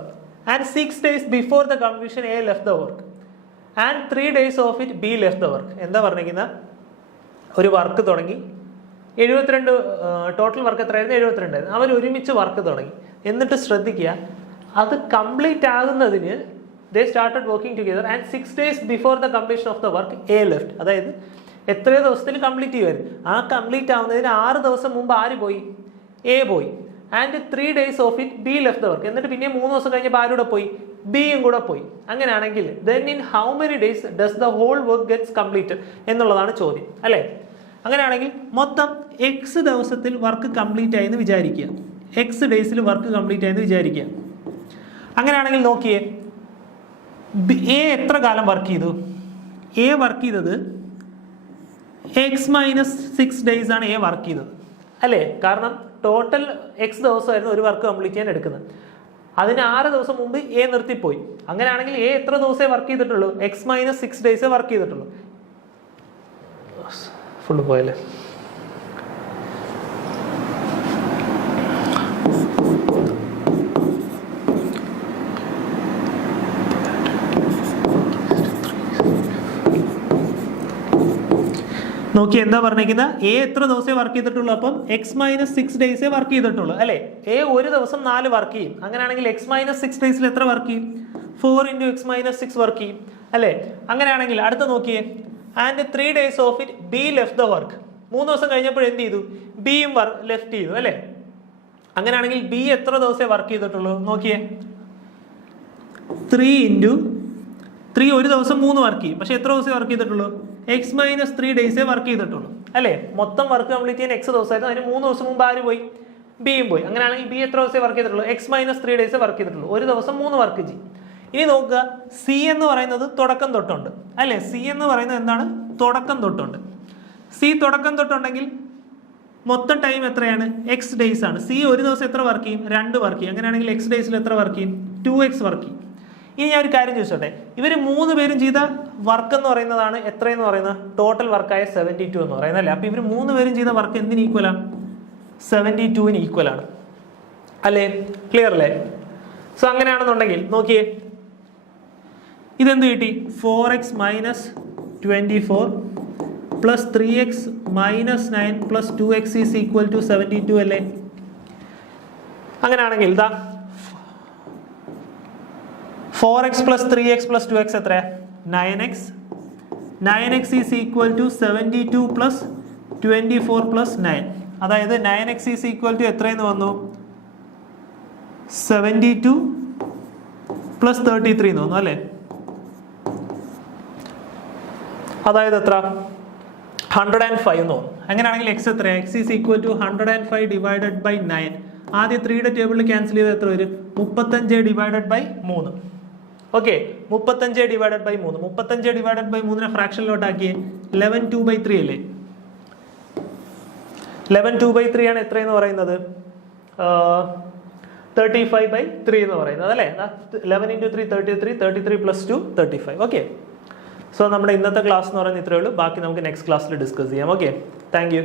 and 6 days before the completion A left the work and 3 days of it B left the work. എന്താ പറഞ്ഞിരിക്കുന്നത്? ഒരു വർക്ക് തുടങ്ങി, 72 ടോട്ടൽ വർക്ക് എത്രയായിരുന്നു? 72 ആയിരുന്നു. അവർ ഒരുമിച്ച് വർക്ക് തുടങ്ങി. എന്നിട്ട് ശ്രദ്ധിക്കുക, അത് കംപ്ലീറ്റ് ആകുന്നതിന് ദേ started working together and 6 days before the completion of the work A left. അതായത് എത്രയോ ദിവസത്തിൽ കംപ്ലീറ്റ് ചെയ്യുമായിരുന്നു. ആ കംപ്ലീറ്റ് ആവുന്നതിന് 6 ദിവസം മുമ്പ് ആര് പോയി? എ പോയി. And 3 days of it B left the work. എന്നിട്ട് പിന്നെ 3 ദിവസം കഴിഞ്ഞപ്പോൾ ആരുടെ പോയി? ബിയും കൂടെ പോയി. അങ്ങനെയാണെങ്കിൽ then in how many days does the whole work gets completed എന്നുള്ളതാണ് ചോദ്യം, അല്ലേ? അങ്ങനെയാണെങ്കിൽ മൊത്തം എക്സ് ദിവസത്തിൽ വർക്ക് കംപ്ലീറ്റ് ആയെന്ന് വിചാരിക്കുക. എക്സ് ഡേയ്സിൽ വർക്ക് കംപ്ലീറ്റ് ആയെന്ന് വിചാരിക്കുക. അങ്ങനെയാണെങ്കിൽ നോക്കിയേ, എ എത്ര കാലം വർക്ക് ചെയ്തു? എ വർക്ക് ചെയ്തത് x-6 days ആണ് എ വർക്ക് ചെയ്തത്, അല്ലേ? കാരണം ടോട്ടൽ എക്സ് ദിവസമായിരുന്നു ഒരു വർക്ക് കംപ്ലീറ്റ് ചെയ്യാൻ എടുക്കുന്നത്. അതിന് 6 ദിവസം മുമ്പ് എ നിർത്തിപ്പോയി. അങ്ങനെയാണെങ്കിൽ എ എത്ര ദിവസമേ വർക്ക് ചെയ്തിട്ടുള്ളൂ? x-6 days വർക്ക് ചെയ്തിട്ടുള്ളൂ. ഫുള്ള് പോയല്ലേ? നോക്കി എന്താ പറഞ്ഞിരിക്കുന്നത്? എ എത്ര ദിവസമേ വർക്ക് ചെയ്തിട്ടുള്ളൂ? അപ്പം x-6 days വർക്ക് ചെയ്തിട്ടുള്ളൂ, അല്ലേ? എ ഒരു ദിവസം 4 വർക്ക് ചെയ്യും. അങ്ങനെയാണെങ്കിൽ x-6 days എത്ര വർക്ക് ചെയ്യും? 4 × x-6 വർക്ക് ചെയ്യും, അല്ലേ? അങ്ങനെയാണെങ്കിൽ അടുത്ത നോക്കിയേ, and 3 days of it B left the work. 3 ദിവസം കഴിഞ്ഞപ്പോൾ എന്ത് ചെയ്തു? ബിയും ലെഫ്റ്റ് ചെയ്തു, അല്ലേ? അങ്ങനെയാണെങ്കിൽ ബി എത്ര ദിവസമേ വർക്ക് ചെയ്തിട്ടുള്ളൂ? നോക്കിയേ, 3 × 3 ഒരു ദിവസം 3 വർക്ക് ചെയ്യും. പക്ഷെ എത്ര ദിവസമേ വർക്ക് ചെയ്തിട്ടുള്ളൂ? x-3 days വർക്ക് ചെയ്തിട്ടുള്ളൂ, അല്ലേ? മൊത്തം വർക്ക് കംപ്ലീറ്റ് ചെയ്യാൻ എക്സ് ദിവസമായിരുന്നു. അതിന് 3 ദിവസം മുമ്പ് ആര് പോയി? ബിയും പോയി. അങ്ങനെയാണെങ്കിൽ ബി എത്ര ദിവസമേ വർക്ക് ചെയ്തിട്ടുള്ളൂ? x-3 days വർക്ക് ചെയ്തിട്ടുള്ളൂ. ഒരു ദിവസം 3 വർക്ക് ചെയ്യും. ഇനി നോക്കുക, സി എന്ന് പറയുന്നത് തുടക്കം തൊട്ടുണ്ട്, അല്ലേ? സി എന്ന് പറയുന്നത് എന്താണ്? തുടക്കം തൊട്ടുണ്ട്. സി തുടക്കം തൊട്ടുണ്ടെങ്കിൽ മൊത്തം ടൈം എത്രയാണ്? എക്സ് ഡേയ്സ് ആണ്. സി ഒരു ദിവസം എത്ര വർക്ക് ചെയ്യും? 2 വർക്ക് ചെയ്യും. അങ്ങനെയാണെങ്കിൽ എക്സ് ഡേയ്സിൽ എത്ര വർക്ക് ചെയ്യും? 2x വർക്ക് ചെയ്യും. ഇനി ഞാൻ ഒരു കാര്യം ചോദിച്ചോട്ടെ, ഇവർ 3 പേരും ചെയ്ത വർക്ക് എന്ന് പറയുന്നതാണ് എത്രയെന്ന് പറയുന്നത്? ടോട്ടൽ വർക്കായ 72 എന്ന് പറയുന്നത്, അല്ലേ? അപ്പൊ ഇവർ 3 പേരും ചെയ്ത വർക്ക് എന്തിന് ഈക്വലാണ്? 72-ന് ഈക്വലാണ്, അല്ലേ? ക്ലിയർ അല്ലേ? സോ അങ്ങനെയാണെന്നുണ്ടെങ്കിൽ നോക്കിയേ, ഇതെന്ത് കിട്ടി? 4x - 24 plus 3x - 9 plus 2x is equal to 72, അല്ലേ? അങ്ങനെയാണെങ്കിൽ ഇതാ 4x plus 3x plus 2x എത്ര? 9x. 9x is equal to 72 plus 24 plus 9. അതായത് 9x ഈസ് ഈക്വൽ ടു എത്രയെന്ന് വന്നു? 72 പ്ലസ് 33 എന്ന് വന്നു, അല്ലേ? അതായത് എത്ര? 105 എന്ന് തോന്നും. അങ്ങനെയാണെങ്കിൽ എക്സ് എത്ര? X is equal to 105 divided by 9. ആദ്യം 3യുടെ ടേബിളിൽ ക്യാൻസൽ ചെയ്ത് എത്ര വരും? 35 divided by 3. Okay, 35 divided by 3. 35 divided by 3നെ ഫ്രാക്ഷനിലോട്ട് ആക്കിയേ 11/2/3 അല്ലേ? 11/2/3 ആണ് എത്രയെന്ന് പറയുന്നത്? 35/3 എന്ന് പറയുന്നത്, അല്ലേ? 11 × 3 33, 33 പ്ലസ് 2 35. ഓക്കെ, സോ നമ്മുടെ ഇന്നത്തെ ക്ലാസ് എന്ന് പറയുന്നത് ഇത്രയേ ഉള്ളൂ. ബാക്കി നമുക്ക് നെക്സ്റ്റ് ക്ലാസ്സിൽ ഡിസ്കസ് ചെയ്യാം. Okay, thank you.